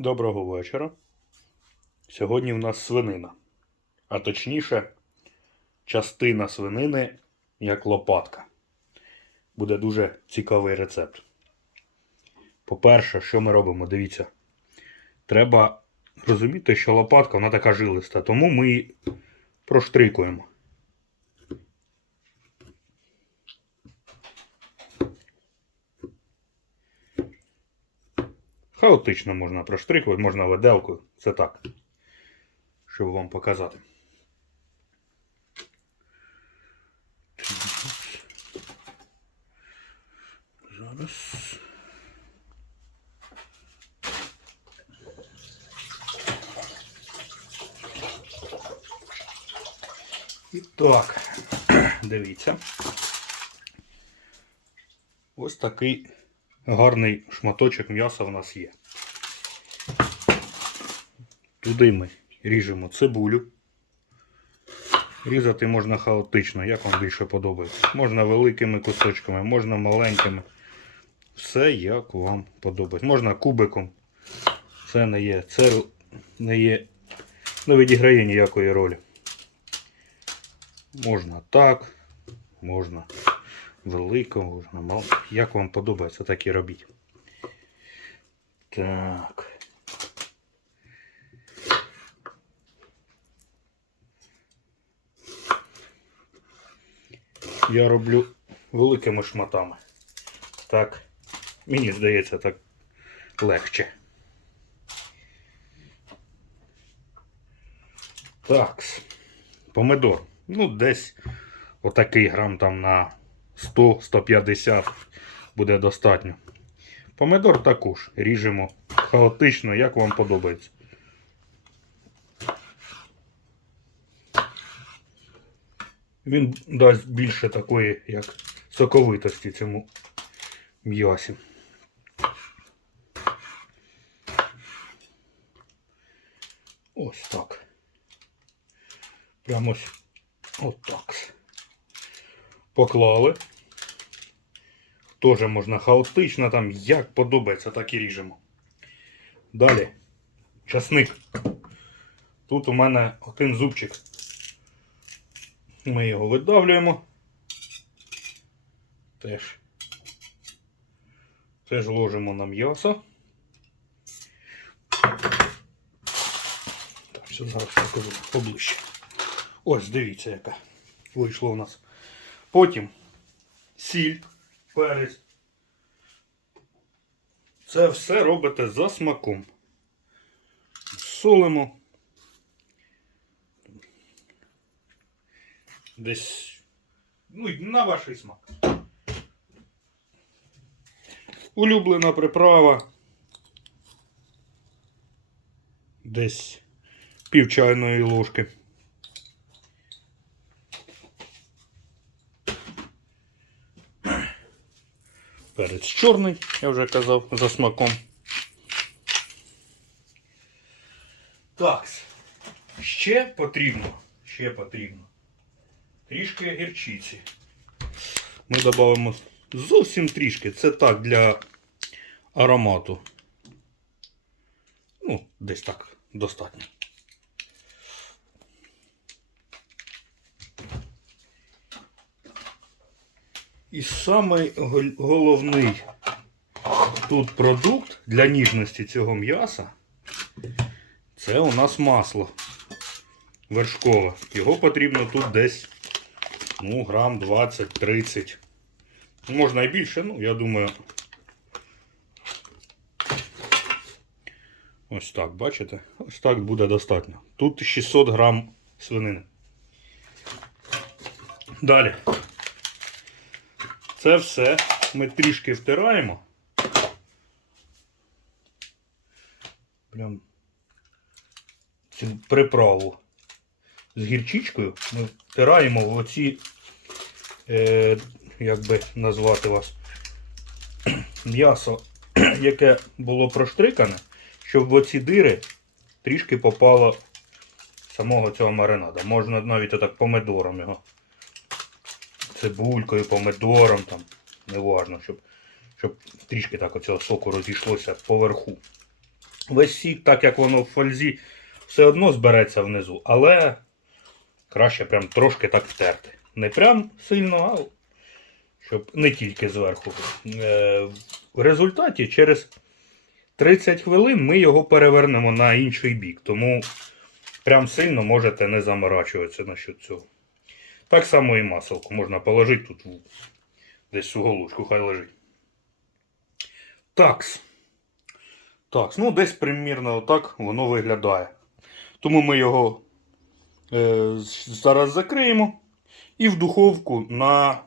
Доброго вечора. Сьогодні в нас свинина. А точніше, частина свинини як лопатка. Буде дуже цікавий рецепт. По-перше, що ми робимо? Дивіться. Треба розуміти, що лопатка вона така жилиста, тому ми її проштрикуємо. Хаотично можна проштрикувати, можна виделкою. Це так. Щоб вам показати. Зараз. І так, дивіться. Ось такий гарний шматочок м'яса в нас є. Туди ми ріжемо цибулю. Різати можна хаотично, як вам більше подобається. Можна великими кусочками, можна маленькими. Все як вам подобається. Можна кубиком. Це не є. Це не є. Не відіграє ніякої ролі. Можна так, можна велико, можна мало. Як вам подобається, так і робіть. Так. Я роблю великими шматами. Так, мені здається, так легче. Так, помидор. Ну, десь отакий грам там на 100-150 буде достатньо. Помидор також ріжемо хаотично, як вам подобається. Він дасть більше такої, як соковитості цьому м'ясі. Ось так. Прямо ось отак. Поклали. Теж можна хаотично, там як подобається, так і ріжемо. Далі. Часник. Тут у мене один зубчик. Ми його видавлюємо. Теж. Теж ложимо на м'ясо. Так, все зараз поближче. Ось, дивіться, яка вийшло у нас. Потім сіль, перець. Це все робите за смаком. Солимо. Десь ну, на ваш смак. Улюблена приправа. Десь пів чайної ложки. Перець чорний, я вже казав, за смаком. Так, ще потрібно, ще потрібно. Трішки гірчиці. Ми додамо зовсім трішки. Це так для аромату. Ну, десь так достатньо. І самий головний тут продукт для ніжності цього м'яса це у нас масло вершкове. Його потрібно тут десь ну, грам 20-30. Можна і більше, ну, я думаю. Ось так, бачите? Ось так буде достатньо. Тут 600 грам свинини. Далі. Це все ми трішки втираємо. Прям цю приправу з гірчичкою ми втираємо в оці, е, як би назвати вас, м'ясо, яке було проштрикане, щоб в оці дири трішки попало самого цього маринада. Можна навіть отак помидором його цибулькою, помидором, там, неважно, щоб, щоб трішки так оцього соку розійшлося поверху. весь сік, так як воно в фользі, все одно збереться внизу, але краще прям трошки так втерти. Не прям сильно, а щоб не тільки зверху. Е, В результаті через 30 хвилин ми його перевернемо на інший бік. Тому прям сильно можете не заморачуватися насчет цього. Так само і маселку можна положити тут десь у голушку, хай лежить. Такс. Такс, ну десь примірно отак воно виглядає. Тому ми його е, зараз закриємо і в духовку на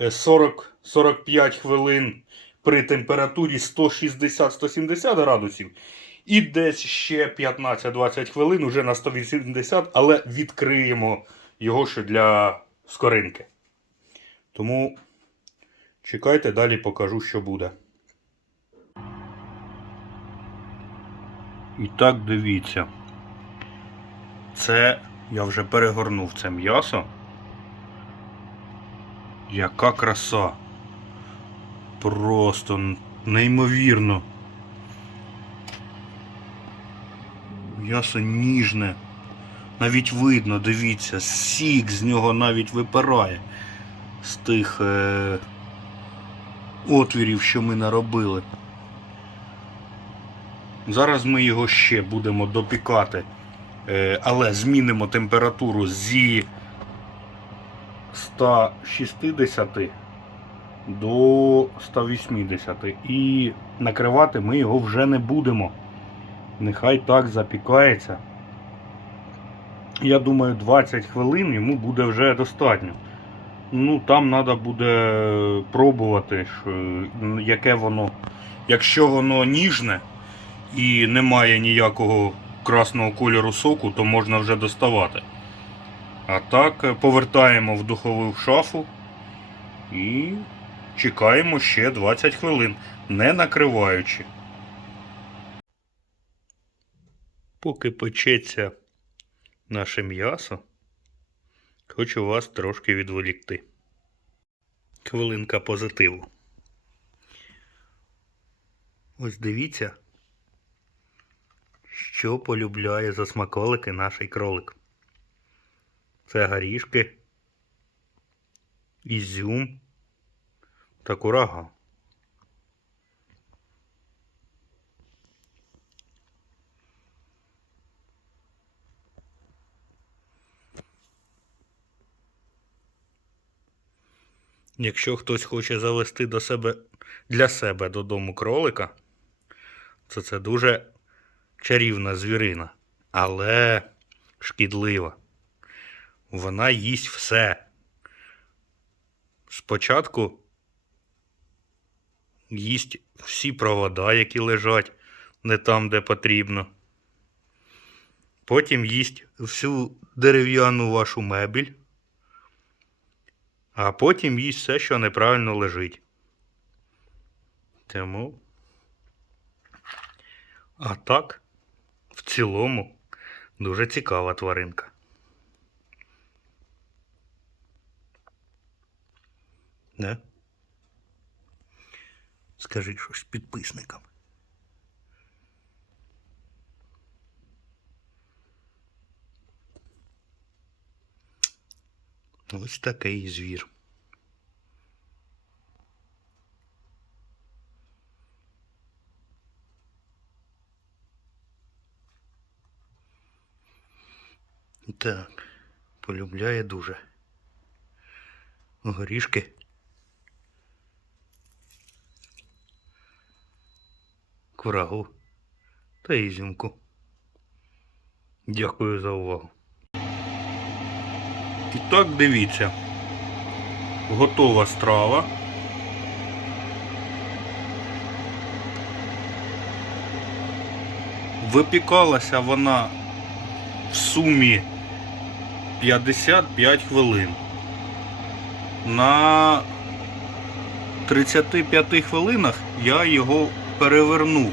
е, 40-45 хвилин при температурі 160-170 градусів. І десь ще 15-20 хвилин уже на 180, але відкриємо його ще для скоринки. Тому чекайте, далі покажу, що буде. І так дивіться. Це я вже перегорнув це м'ясо. Яка краса. Просто неймовірно. М'ясо ніжне. Навіть видно, дивіться, сік з нього навіть випирає з тих е- отвірів, що ми наробили. Зараз ми його ще будемо допікати, е, але змінимо температуру зі 160 до 180 і накривати ми його вже не будемо. Нехай так запікається. Я думаю, 20 хвилин йому буде вже достатньо. Ну, там треба буде пробувати, що, яке воно. Якщо воно ніжне і немає ніякого красного кольору соку, то можна вже доставати. А так, е, повертаємо в духову шафу і чекаємо ще 20 хвилин, не накриваючи. Поки печеться наше м'ясо, хочу вас трошки відволікти. Хвилинка позитиву. Ось дивіться, що полюбляє за смаколики наш кролик. Це горішки, ізюм та курага. Якщо хтось хоче завести до себе для себе додому кролика, то це дуже чарівна звірина, але шкідлива. Вона їсть все. Спочатку їсть всі провода, які лежать не там, де потрібно. Потім їсть всю дерев'яну вашу мебіль. А потім їсть все, що неправильно лежить. Тому. А так, в цілому, дуже цікава тваринка. Не? Скажіть щось підписникам. Ось такий звір. Так, полюбляє дуже. Горішки. Курагу та ізюмку. Дякую за увагу. І так дивіться. Готова страва. Випікалася вона в сумі 55 хвилин. На 35 хвилинах я його перевернув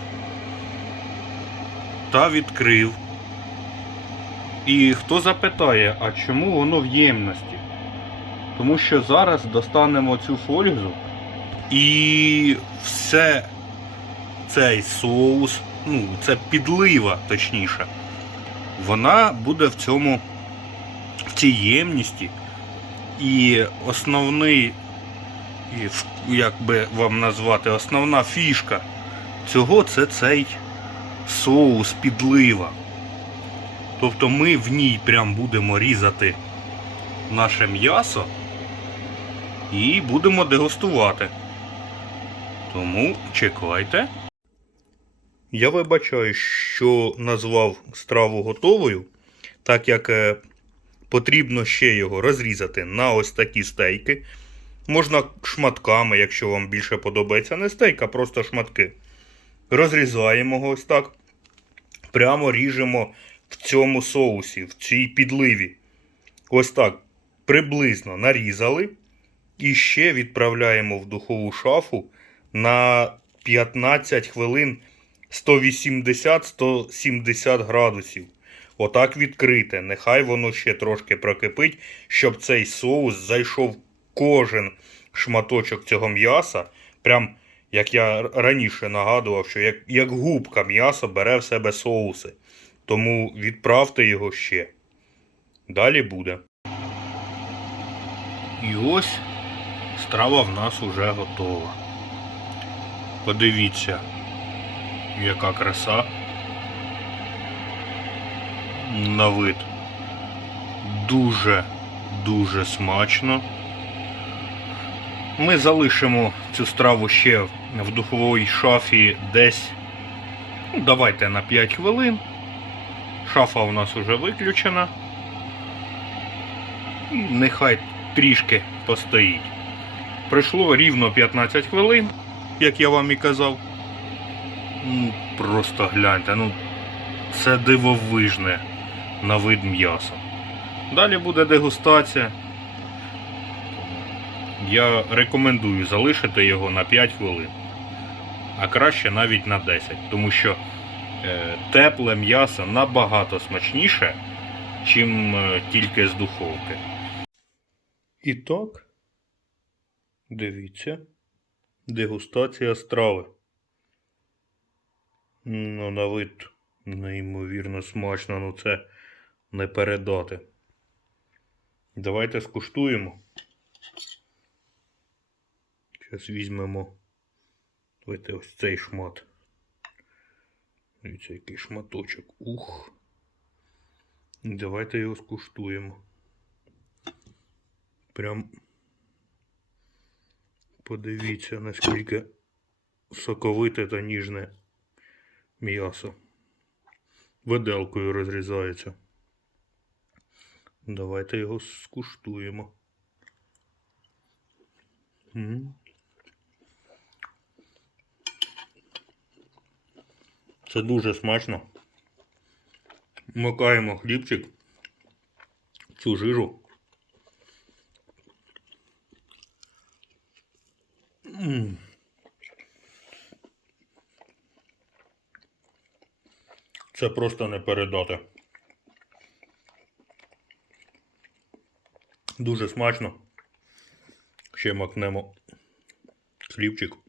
та відкрив. І хто запитає, а чому воно в ємності? Тому що зараз достанемо цю фольгу і все цей соус ну, це підлива, точніше, вона буде в цьому, в цій ємності. І основний, як би вам назвати, основна фішка цього це цей соус підлива. Тобто ми в ній прям будемо різати наше м'ясо і будемо дегустувати. Тому чекайте. Я вибачаю, що назвав страву готовою, так як е, потрібно ще його розрізати на ось такі стейки. Можна шматками, якщо вам більше подобається. Не стейк, а просто шматки. Розрізаємо його ось так. Прямо ріжемо в цьому соусі, в цій підливі. Ось так приблизно нарізали. І ще відправляємо в духову шафу на 15 хвилин 180-170 градусів. Отак відкрите. Нехай воно ще трошки прокипить, щоб цей соус зайшов кожен шматочок цього м'яса. Прям як я раніше нагадував, що як, як губка м'яса бере в себе соуси. Тому відправте його ще. Далі буде. І ось страва в нас уже готова. Подивіться, яка краса. На вид. Дуже, дуже смачно. Ми залишимо цю страву ще в духовій шафі десь. Ну, давайте на 5 хвилин. Шафа у нас вже виключена. Нехай трішки постоїть. Пройшло рівно 15 хвилин, як я вам і казав. Ну, Просто гляньте, ну це дивовижне на вид м'яса. Далі буде дегустація. Я рекомендую залишити його на 5 хвилин, а краще навіть на 10, тому що тепле м'ясо набагато смачніше, чим е, тільки з духовки. І так, дивіться, дегустація страви. Ну, на вид неймовірно смачно, ну це не передати. Давайте скуштуємо. Зараз візьмемо ось цей шмат. Дивіться, який шматочок. Ух. Давайте його скуштуємо. Прям подивіться, наскільки соковите та ніжне м'ясо. Виделкою розрізається. Давайте його скуштуємо. М. Це дуже смачно. Вмикаємо хлібчик, цю жижу. М. Це просто не передати. Дуже смачно. Ще макнемо хлібчик.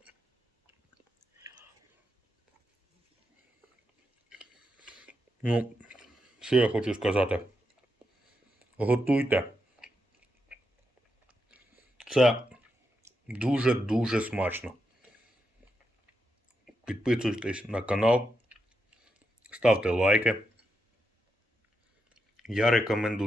Ну, що я хочу сказати? Готуйте. Це дуже-дуже смачно. Підписуйтесь на канал, ставте лайки. Я рекомендую.